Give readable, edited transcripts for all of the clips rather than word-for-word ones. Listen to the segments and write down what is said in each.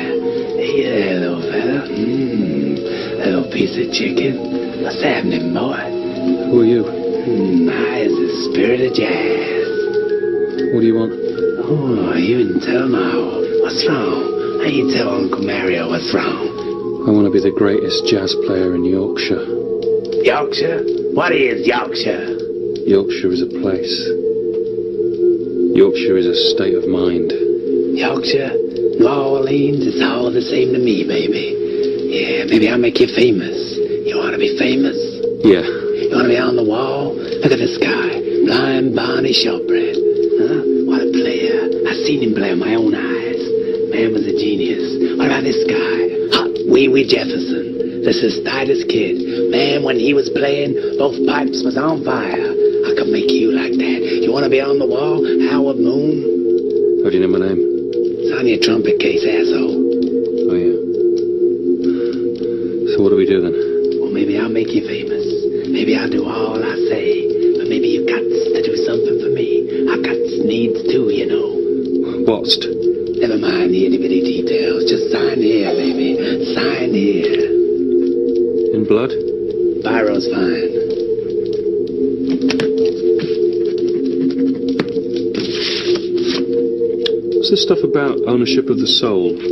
there. Hey there, little fella. Little piece of chicken. What's happening, boy? Who are you? I is the spirit of jazz. What do you want? Oh, you didn't tell Mao. What's wrong? How you tell Uncle Mario what's wrong? I want to be the greatest jazz player in Yorkshire. Yorkshire? What is Yorkshire? Yorkshire is a place. Yorkshire is a state of mind. Yorkshire, New Orleans, it's all the same to me, baby. Yeah, maybe I'll make you famous. You want to be famous? Yeah. You want to be on the wall? Look at this guy, Blind Barney Shortbread. Huh? What a player. I seen him play with my own eyes. Man was a genius. What about this guy? Hot Wee Wee Jefferson, the Cystitis Kid. Man, when he was playing, both pipes was on fire. I could make you like that. You want to be on the wall? Howard Moon? How do you know my name? It's on your trumpet case, asshole. Oh, yeah. So what do we do then? Well, maybe I'll make you famous. Maybe I'll do all I say. But maybe you got to do something for me. I got needs too, you know. What's? Never mind the itty-bitty details. Just sign here, baby. Sign here. In blood? Biro's fine. What's this stuff about ownership of the soul? Use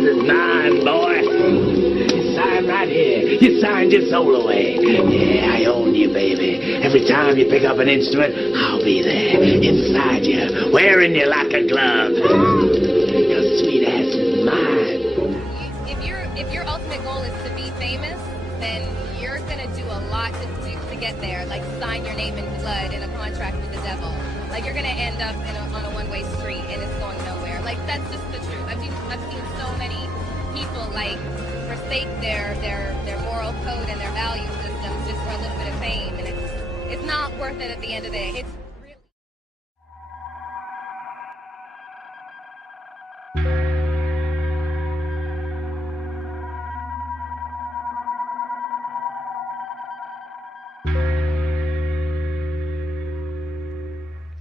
his nine, boy. You sign right here. You signed your soul away. Yeah, I own you, baby. Every time you pick up an instrument, I'll be there. Inside you. Wearing you like a glove. Your sweet ass is mine. If your ultimate goal is to be famous, then you're gonna do a lot to get there. Like sign your name in blood in a contract with the devil. Like you're gonna end up on a one-way street and it's going nowhere. Like that's just the truth. I've seen so many people like forsake their moral code and their value systems just for a little bit of fame, and it's not worth it at the end of the day. It's really.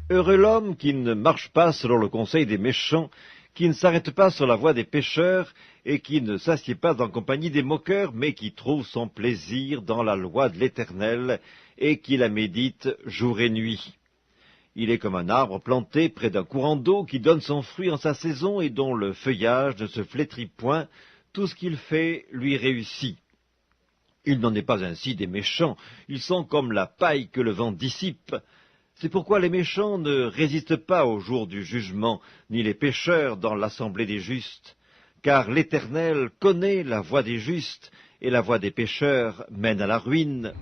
Heureux l'homme qui ne marche pas selon le conseil des méchants, qui ne s'arrête pas sur la voie des pécheurs, et qui ne s'assied pas en compagnie des moqueurs, mais qui trouve son plaisir dans la loi de l'Éternel, et qui la médite jour et nuit. Il est comme un arbre planté près d'un courant d'eau, qui donne son fruit en sa saison, et dont le feuillage ne se flétrit point, tout ce qu'il fait lui réussit. Il n'en est pas ainsi des méchants, ils sont comme la paille que le vent dissipe. C'est pourquoi les méchants ne résistent pas au jour du jugement, ni les pécheurs dans l'assemblée des justes. Car l'Éternel connaît la voie des justes, et la voie des pécheurs mène à la ruine.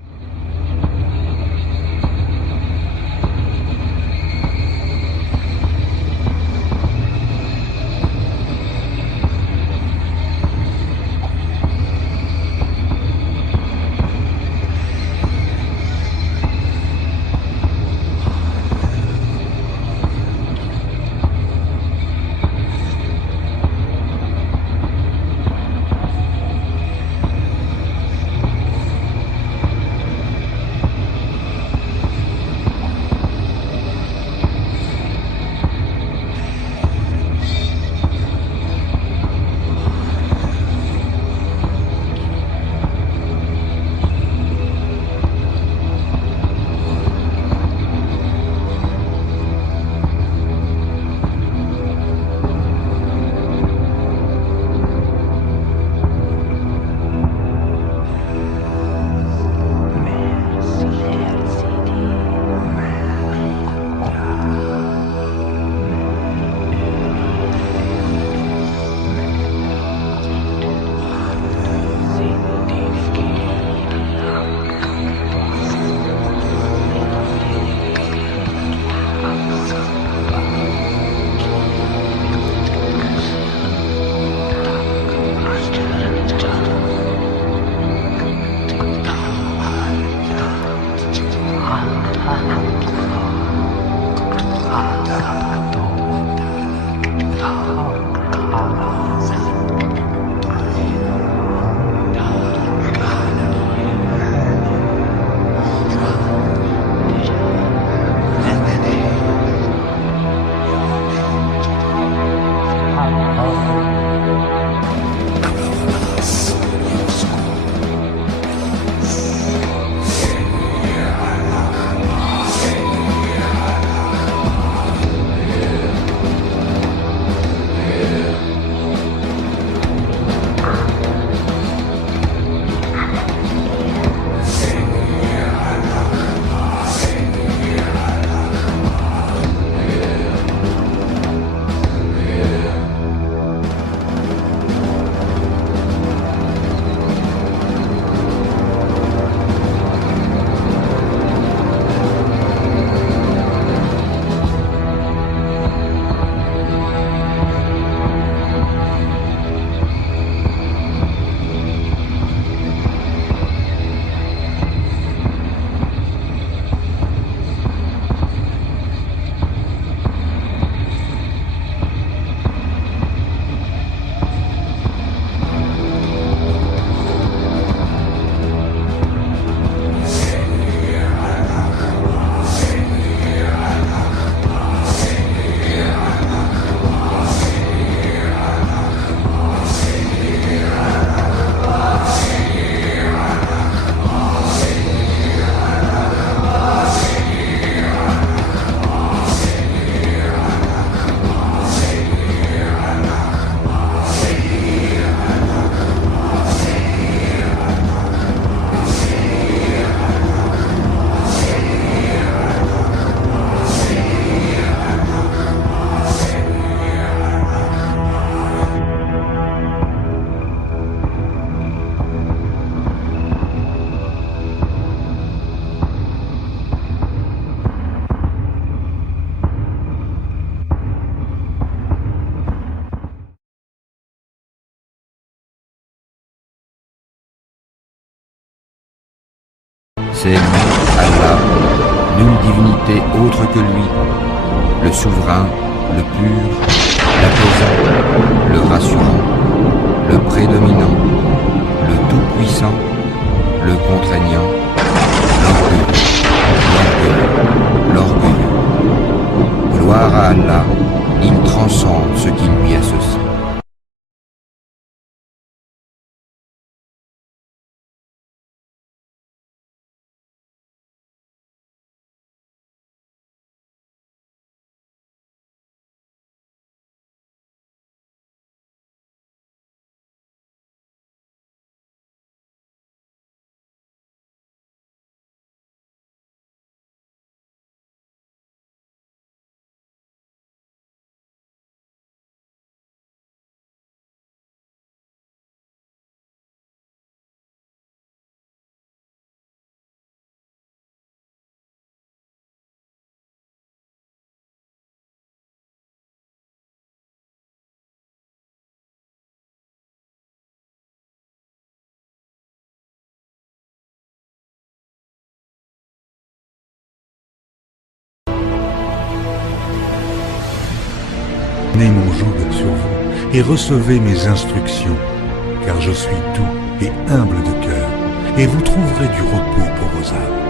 C'est lui, Allah, nulle divinité autre que lui, le souverain, le pur, l'apaisant, le rassurant, le prédominant, le tout-puissant, le contraignant, l'orgueilleux. Gloire à Allah, il transcende ce qui lui associe. Prenez mon joug sur vous et recevez mes instructions, car je suis doux et humble de cœur, et vous trouverez du repos pour vos âmes.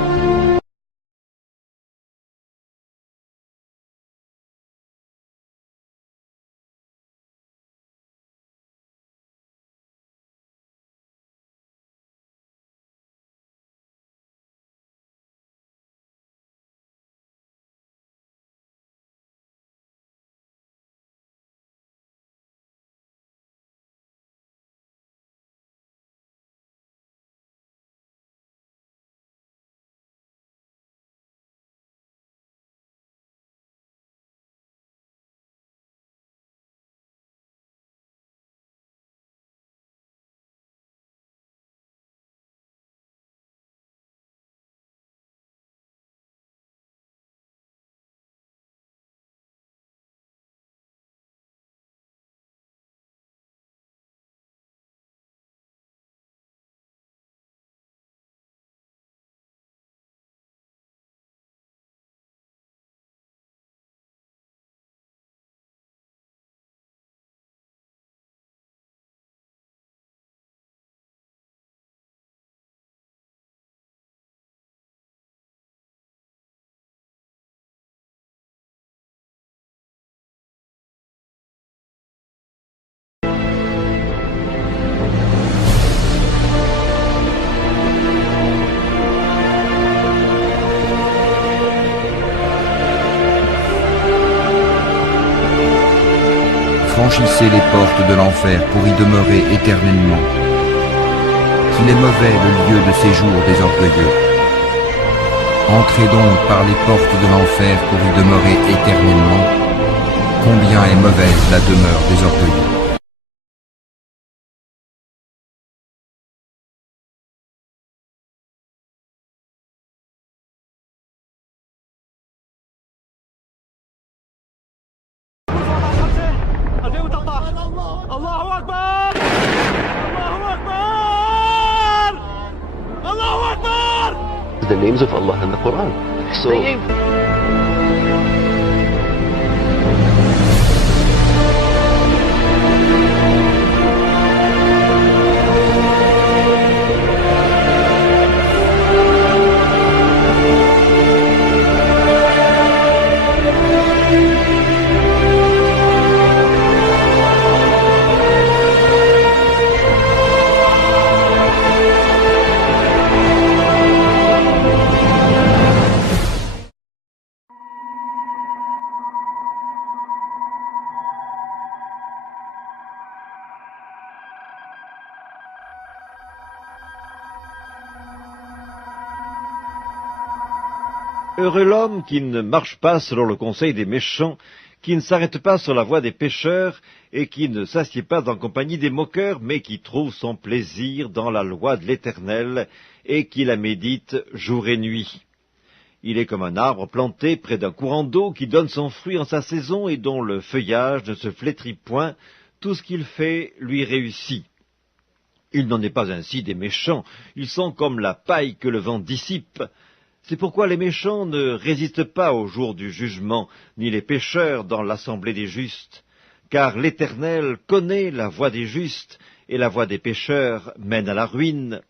Franchissez les portes de l'enfer pour y demeurer éternellement. Qu'il est mauvais le lieu de séjour des orgueilleux. Entrez donc par les portes de l'enfer pour y demeurer éternellement. Combien est mauvaise la demeure des orgueilleux. The names of Allah in the Quran. So Heureux l'homme qui ne marche pas selon le conseil des méchants, qui ne s'arrête pas sur la voie des pécheurs, et qui ne s'assied pas en compagnie des moqueurs, mais qui trouve son plaisir dans la loi de l'Éternel, et qui la médite jour et nuit. Il est comme un arbre planté près d'un courant d'eau qui donne son fruit en sa saison et dont le feuillage ne se flétrit point, tout ce qu'il fait lui réussit. Il n'en est pas ainsi des méchants, ils sont comme la paille que le vent dissipe. C'est pourquoi les méchants ne résistent pas au jour du jugement, ni les pécheurs dans l'assemblée des justes. Car l'Éternel connaît la voie des justes, et la voie des pécheurs mène à la ruine.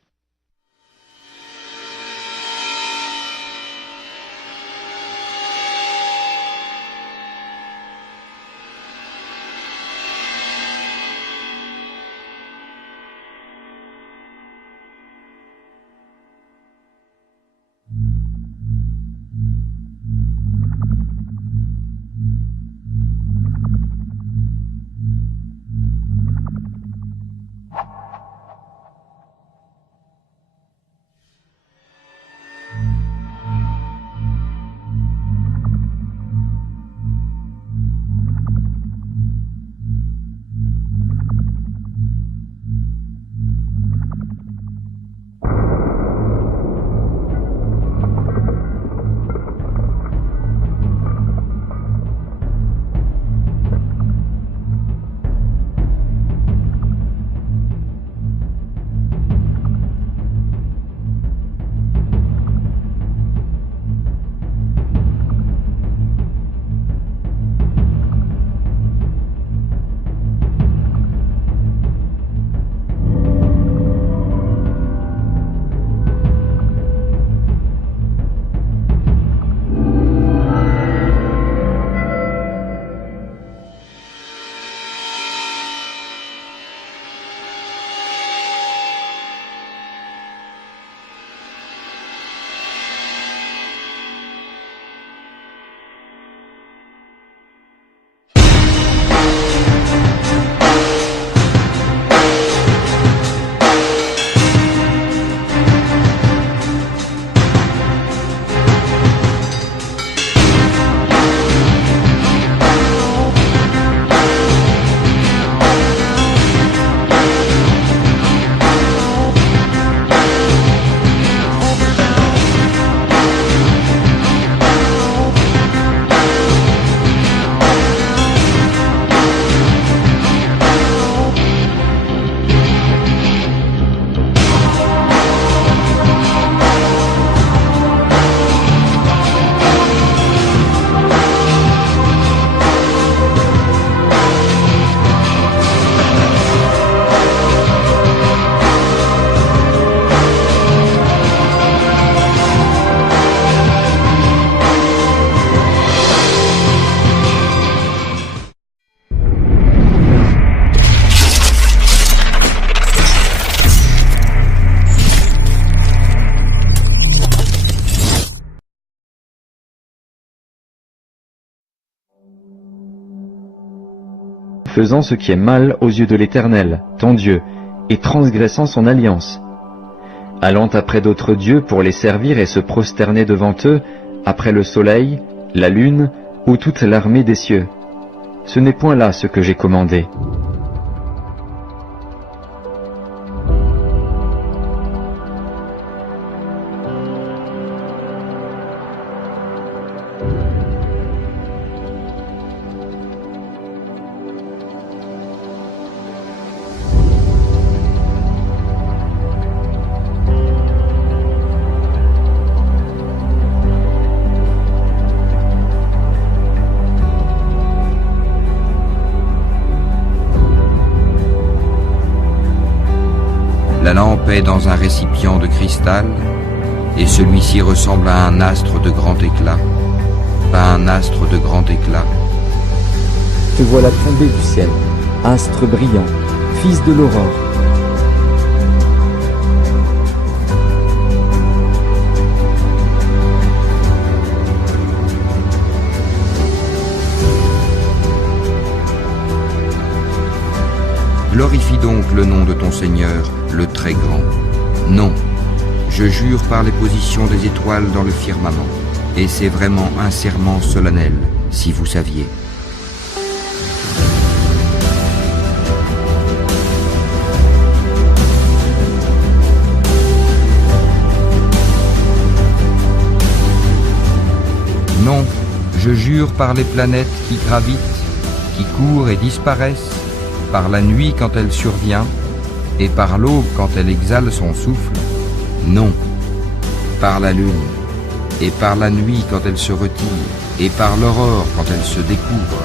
faisant ce qui est mal aux yeux de l'Éternel, ton Dieu, et transgressant son alliance, allant après d'autres dieux pour les servir et se prosterner devant eux, après le soleil, la lune, ou toute l'armée des cieux. Ce n'est point là ce que j'ai commandé. La lampe est dans un récipient de cristal, et celui-ci ressemble à un astre de grand éclat. Pas un astre de grand éclat. Te voilà tombé du ciel, astre brillant, fils de l'aurore. Glorifie donc le nom de ton Seigneur, le très grand. Non, je jure par les positions des étoiles dans le firmament, et c'est vraiment un serment solennel, si vous saviez. Non, je jure par les planètes qui gravitent, qui courent et disparaissent, par la nuit quand elle survient, Et par l'aube quand elle exhale son souffle? Non. Par la lune, et par la nuit quand elle se retire, et par l'aurore quand elle se découvre.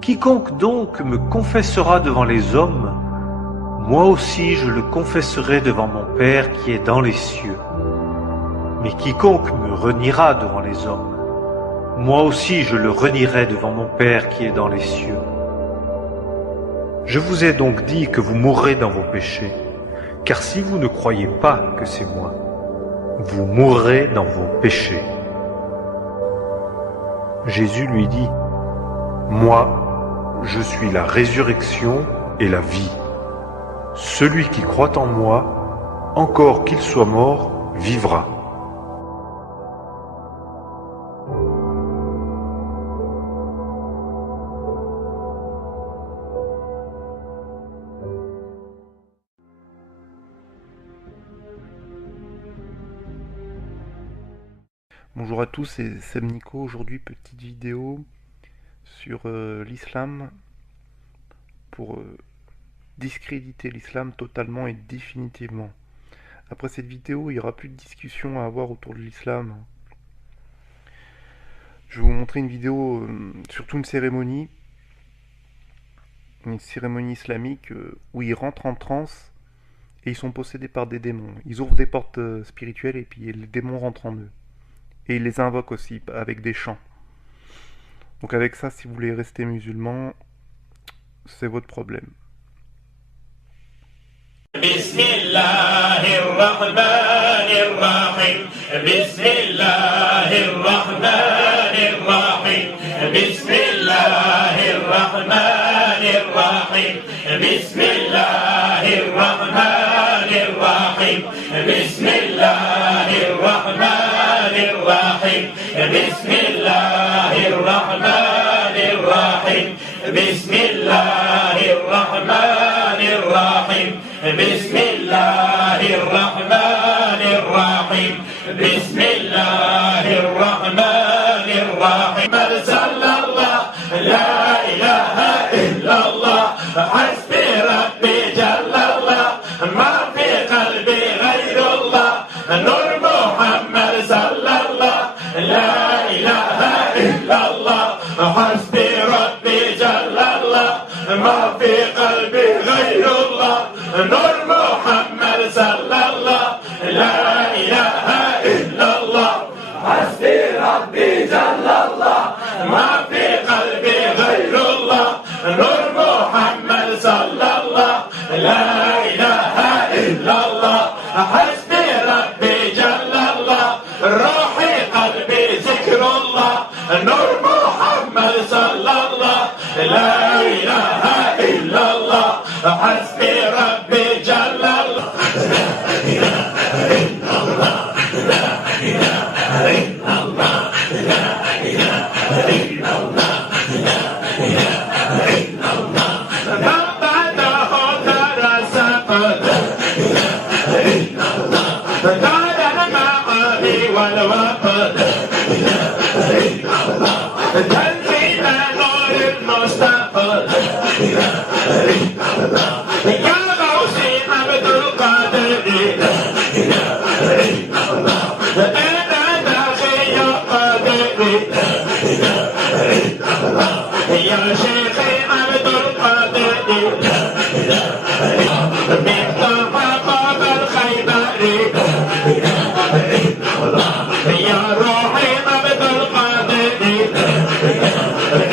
Quiconque donc me confessera devant les hommes, moi aussi je le confesserai devant mon Père qui est dans les cieux. Mais quiconque me reniera devant les hommes, moi aussi je le renierai devant mon Père qui est dans les cieux. Je vous ai donc dit que vous mourrez dans vos péchés, car si vous ne croyez pas que c'est moi, vous mourrez dans vos péchés. Jésus lui dit, moi, je suis la résurrection et la vie. Celui qui croit en moi, encore qu'il soit mort, vivra. Bonjour à tous, c'est Seb Nico. Aujourd'hui, petite vidéo sur l'islam pour discréditer l'islam totalement et définitivement. Après cette vidéo, il n'y aura plus de discussion à avoir autour de l'islam. Je vais vous montrer une vidéo, surtout une cérémonie islamique où ils rentrent en transe et ils sont possédés par des démons. Ils ouvrent des portes spirituelles et puis les démons rentrent en eux. Et ils les invoquent aussi avec des chants. Donc avec ça, si vous voulez rester musulman, c'est votre problème. Bismillahirrahmanirrahim. Bismillahirrahmanirrahim. Bismillahirrahmanirrahim. Bismillahirrahmanirrahim. Bismillahirrahmanirrahim. Bismillahirrahmanirrahim. Bismillahirrahmanirrahim. Bismillahirrahmanirrahim. Bismillahirrahmanirrahim. Sallallah, la ilaha illallah, hasbi rabbi jallallah, ma fi qalbi ghayrullah, nur Muhammad sallallah, la ilaha illallah, hasbi rabbi jallallah, ma fi qalbi ghayrullah, nur Muhammad sallallah, la ilaha illallah, hasbi rabbi jallallah, ma fi qalbi ghayrullah, nur Muhammad sallallah, la ilaha illallah, hasbi rabbi jallallah, ruhi qalbi zikrullah, nur Muhammad sallallah, la ilaha illallah, hasbi rabbi jallallah, la ilaha illallah, la ilaha illallah, la ilaha illallah, la ilaha illallah. ما بعده ترسقت، لا إله إلا الله. دار المعالي والوقت، لا إله إلا الله. تنزيل نور المصطفى، لا إله إلا الله. يا غوثي عبد القادر، لا إله إلا الله. أنا داخل يا قادر، لا إله إلا الله. يا شيخي عبد القادر، لا إله إلا الله. مصطفى باب الخيبر، لا إله إلا الله. يا روحي عبد القادر، لا إله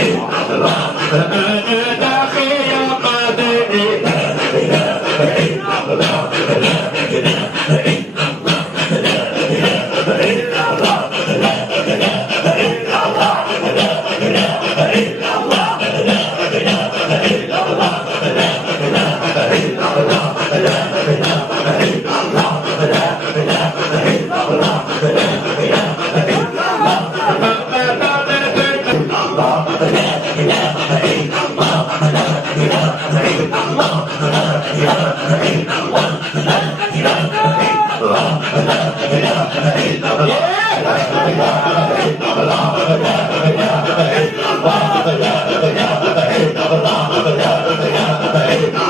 إلا الله. أنا داخل يا قادر، لا إله إلا الله. لا إله إلا الله. لا إله إلا الله. لا إله إلا الله. لا إله إلا الله. لا إله إلا الله. لا إله إلا الله. لا إله إلا الله. لا إله إلا الله. لا إله إلا الله. لا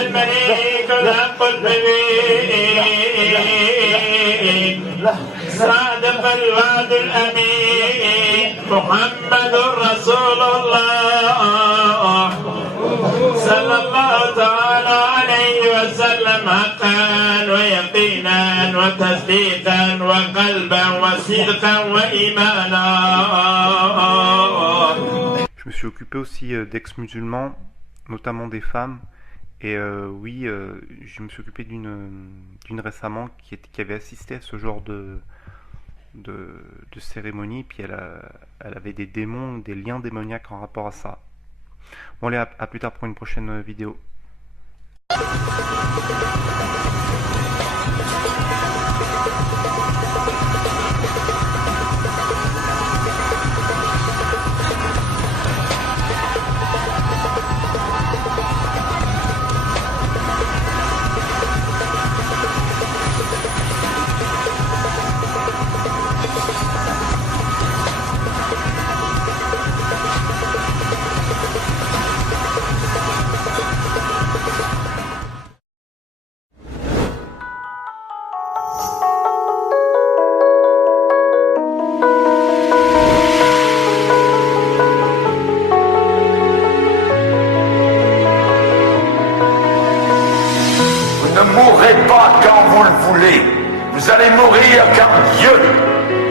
الملك الحق المبين صادق الوعد الأمين محمد رسول الله صلى الله تعالى عليه وسلم حقا ويقينا وتصديقا وقلبا وصدقا وإيمانا. Je me suis occupé aussi d'ex-musulmans, notamment des femmes. Et oui, je me suis occupé d'une récemment qui avait assisté à ce genre de cérémonie, puis elle avait des démons, des liens démoniaques en rapport à ça. Bon allez, à plus tard pour une prochaine vidéo. Ne mourrez pas quand vous le voulez. Vous allez mourir quand Dieu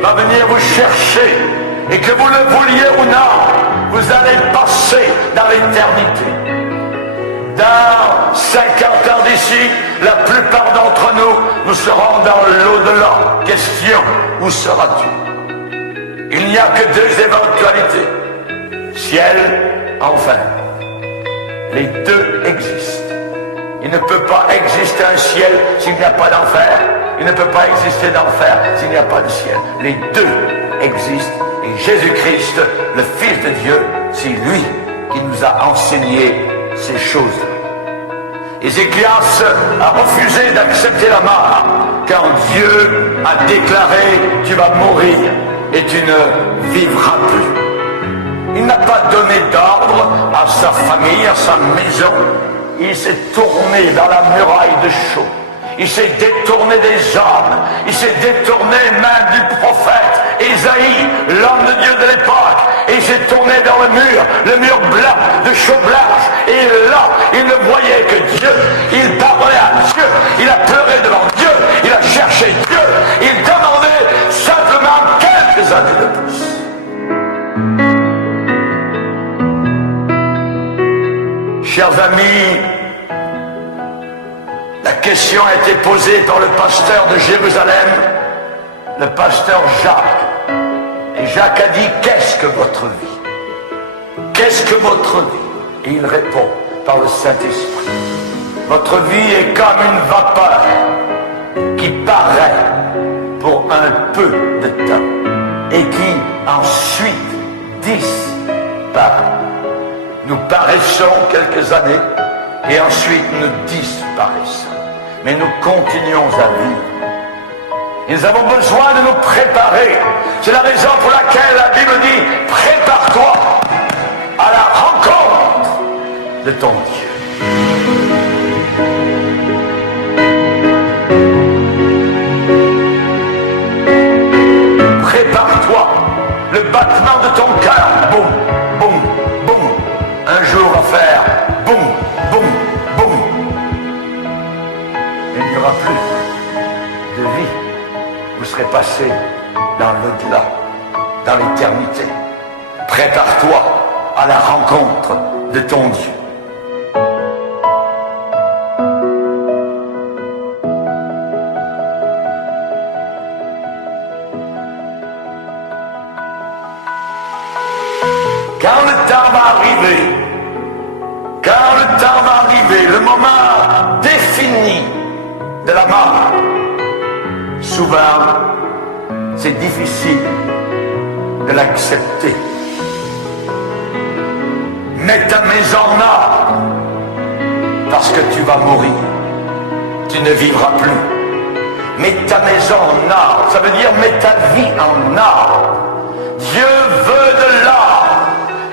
va venir vous chercher. Et que vous le vouliez ou non, vous allez passer dans l'éternité. Dans 50 ans d'ici, la plupart d'entre nous, nous serons dans l'au-delà. Question, où seras-tu? Il n'y a que deux éventualités. Ciel, enfer. Les deux existent. Il ne peut pas exister un ciel s'il n'y a pas d'enfer. Il ne peut pas exister d'enfer s'il n'y a pas de ciel. Les deux existent. Et Jésus-Christ, le Fils de Dieu, c'est lui qui nous a enseigné ces choses. Ézéchias a refusé d'accepter la mort quand Dieu a déclaré « Tu vas mourir et tu ne vivras plus ». Il n'a pas donné d'ordre à sa famille, à sa maison. Il s'est tourné dans la muraille de chaux. Il s'est détourné des hommes. Il s'est détourné même du prophète Ésaïe, l'homme de Dieu de l'époque. Et il s'est tourné vers le mur blanc de chaux blanche. Et là, il ne voyait que Dieu. Il parlait à Dieu. Il a pleuré devant Dieu. Il a cherché Dieu. Il demandait simplement quelques années de plus. Chers amis, la question a été posée par le pasteur de Jérusalem, le pasteur Jacques. Et Jacques a dit, qu'est-ce que votre vie? Qu'est-ce que votre vie? Et il répond par le Saint-Esprit. Votre vie est comme une vapeur qui paraît pour un peu de temps et qui ensuite disparaît. Nous paraissons quelques années et ensuite nous disparaissons. Mais nous continuons à vivre. Et nous avons besoin de nous préparer. C'est la raison pour laquelle la Bible dit, prépare-toi à la rencontre de ton Dieu. Prépare-toi, le battement de ton cœur, boum, boum, boum, un jour va faire boum, boum, boum. Il n'y aura plus de vie. Vous serez passé dans l'au-delà, dans l'éternité. Prépare-toi à la rencontre de ton Dieu. Quand le temps va arriver, le moment de la mort. Souvent, c'est difficile de l'accepter. Mets ta maison en ordre, parce que tu vas mourir. Tu ne vivras plus. Mets ta maison en ordre, ça veut dire mets ta vie en ordre. Dieu veut de l'ordre.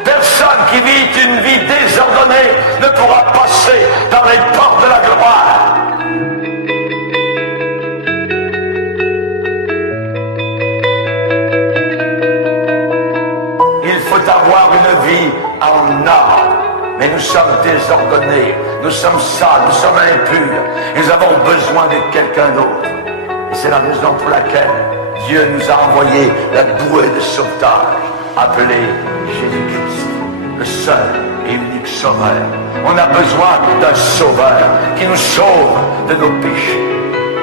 Personne qui vit une vie désordonnée ne pourra passer dans les portes de la gloire. Il faut avoir une vie en ordre. Mais nous sommes désordonnés, nous sommes sales, nous sommes impurs. Nous avons besoin de quelqu'un d'autre. Et c'est la raison pour laquelle Dieu nous a envoyé la bouée de sauvetage, appelée Jésus-Christ, le seul et unique sauveur. On a besoin d'un sauveur qui nous sauve de nos péchés.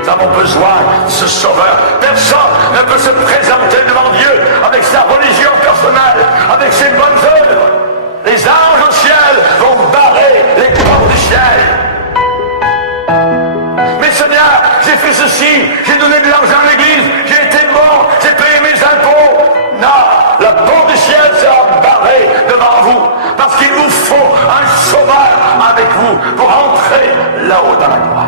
Nous avons besoin de ce sauveur. Personne ne peut se présenter devant Dieu avec sa religion personnelle, avec ses bonnes œuvres. Les anges au ciel vont barrer les portes du ciel. Mais Seigneur, j'ai fait ceci, j'ai donné de l'argent à l'église, j'ai été bon, j'ai payé mes impôts. Non, la porte du ciel sera barrée devant vous, parce qu'il vous faut un sauveur avec vous pour entrer là-haut dans la gloire.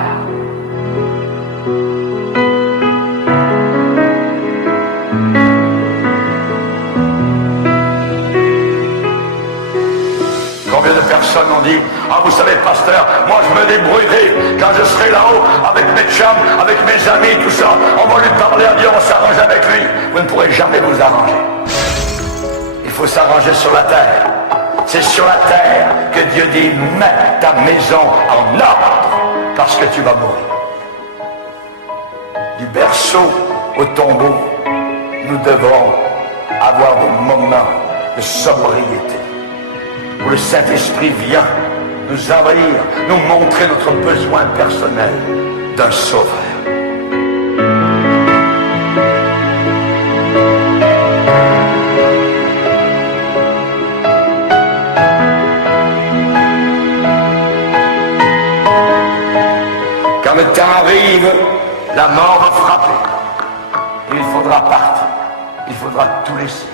Combien de personnes ont dit, ah vous savez pasteur, moi je me débrouillerai quand je serai là-haut avec mes chums, avec mes amis, tout ça, on va lui parler à Dieu, on va s'arranger avec lui. Vous ne pourrez jamais vous arranger. Il faut s'arranger sur la terre. C'est sur la terre que Dieu dit, mets ta maison en ordre, parce que tu vas mourir. Du berceau au tombeau, nous devons avoir des moments de sobriété, où le Saint-Esprit vient nous envahir, nous montrer notre besoin personnel d'un sauveur. Quand le temps arrive, la mort va frapper. Il faudra partir. Il faudra tout laisser.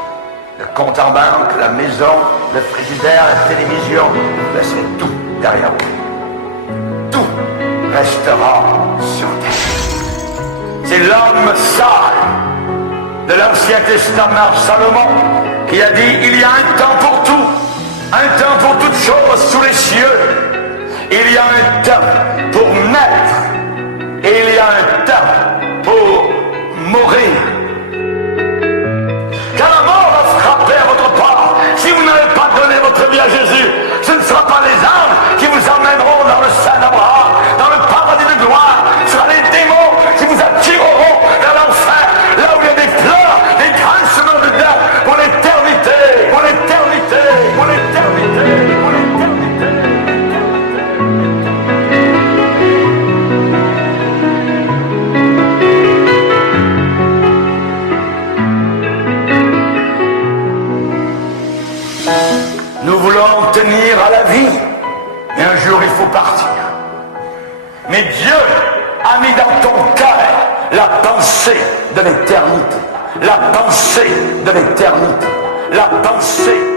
Le compte en banque, la maison, le frigidaire, la télévision, vous laisserez tout derrière vous. Tout restera sur terre. C'est l'homme sage de l'Ancien Testament, Salomon, qui a dit, il y a un temps pour tout, un temps pour toutes choses sous les cieux. Il y a un temps pour naître et il y a un temps pour mourir. Quand la mort va frapper à votre porte, si vous n'avez pas donné votre vie à Jésus, ce ne sera pas les anges qui vous emmèneront dans le sein d'Abraham, dans le paradis de gloire. Ce sera les démons qui vous attireront vers l'enfer, là où il y a des pleurs, des grincements de dents, pour l'éternité, pour l'éternité, pour l'éternité, pour l'éternité. Nous voulons tenir à la vie, mais un jour il faut partir. Mais Dieu a mis dans ton cœur la pensée de l'éternité, la pensée de l'éternité, la pensée